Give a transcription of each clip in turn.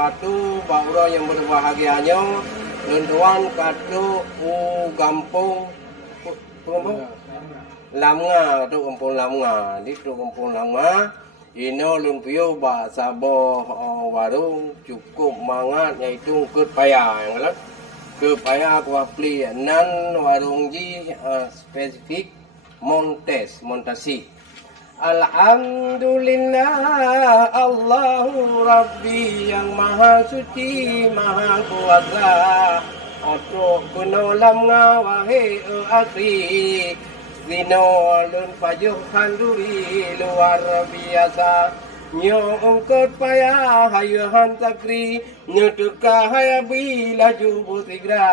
wabarakatuh. Baura yang berbahagianya, tuan katu kampung Lamnga, tu kampung Lamnga. Di tu kampung Lamnga, ino lumpio ba sabo warung cukup mangat iaitu kepaya yang lain. Kepaya kuapli nan warung ji spesifik Montasi. Alhamdulillah Allahu Rabbi yang maha suci maha kuasa. Otok kuno Lamnga wahai akhi. Dino lun pajuh kanduri luar biasa. Nyo ungkut payah hayuhan takri. Nyetuka hayabi laju busigra.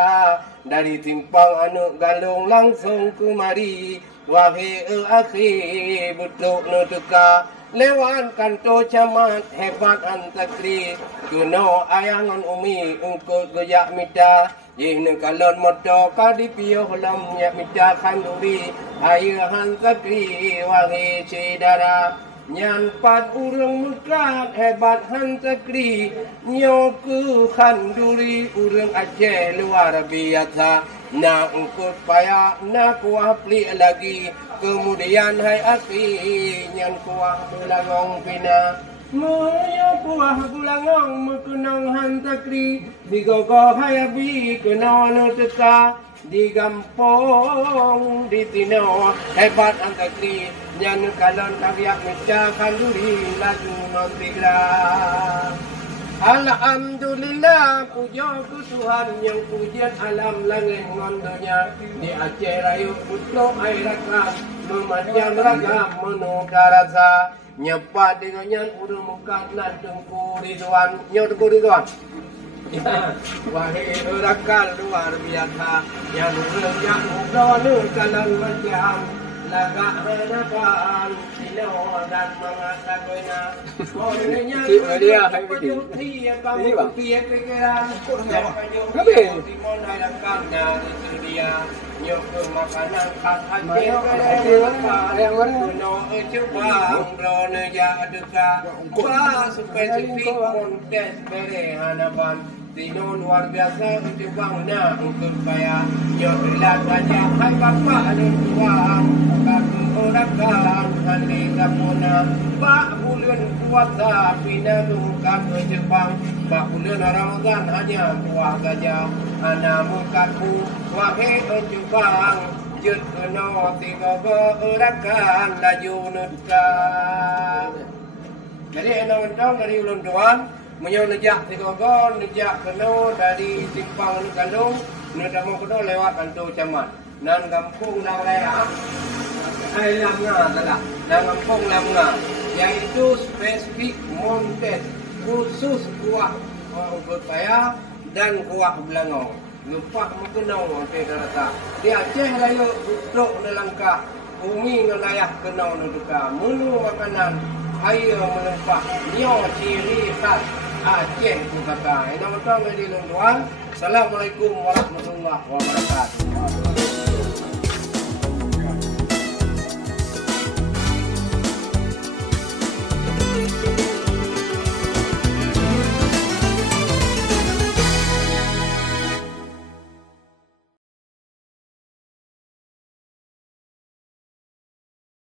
Dari timpang anu galung langsung kumari. Wahai akhi butuk nutuka. Lewan kanto camat hebat antakri. Kuno ayangan umi ungkut goyak mita. Jihne kalon moto kadipio lam yak mita kanduri. Ayuhan takri wahai cidara. Nyan pat urang mekat hebat hantakri. Nyoku kanduri urang Aceh luar biasa. Na ungkut payah na kuah pli lagi. Kemudian hai akhi nyan kuah belagong pina. Moyo kuah bulangong mekunang hantakri. Digogo hayabi kenano teka. Di gampong di tino hebat hantakri. Nyan kalon kabiak meca kanduri laju nontigra. Alhamdulillah puja ku Tuhan yang pujian alam langit ngondonya. Di Aceh Rayu putlok air rakan memacam ragam menukar rasa. Nyepat dengan udah muka nan tengku Ridwan. Nyo tengku Ridwan. Wahai rakan luar biasa. Yang yang udah kalan macam lagak harapan sino dan mengatakannya orangnya dia ini bang pikiran timon hadapannya itu dia nyok makanan khas Aceh kuno coba drone ya duka ba spesifik kontes bere hanapan Tino luar biasa untuk bangna untuk kaya nyok lihat aja hai bapak ada tuang kaku orang kan handi kapuna bak bulan puasa pina dungkap ke Jepang bak bulan Ramadan hanya puah saja anamu kaku wahai Jepang jut kena tiga berakan laju nutka. Jadi enam dari ulun tuan menyo nejak tigogo nejak keno dari simpang nu Gandung nu mau keno lewat kantor camat nan kampung nang raya Lamnga salah nang kampung Lamnga yaitu spesifik Montes khusus kuah ungkut payah dan kuah belangong lupa mengkenong onte rata di Aceh Rayu utruk nelangkah umi ngelayah kenong nu duka menu makanan air melempah nyo ciri khas Aceh Kutaka. Ini nama tuan dari Lunduan. Assalamualaikum warahmatullahi wabarakatuh.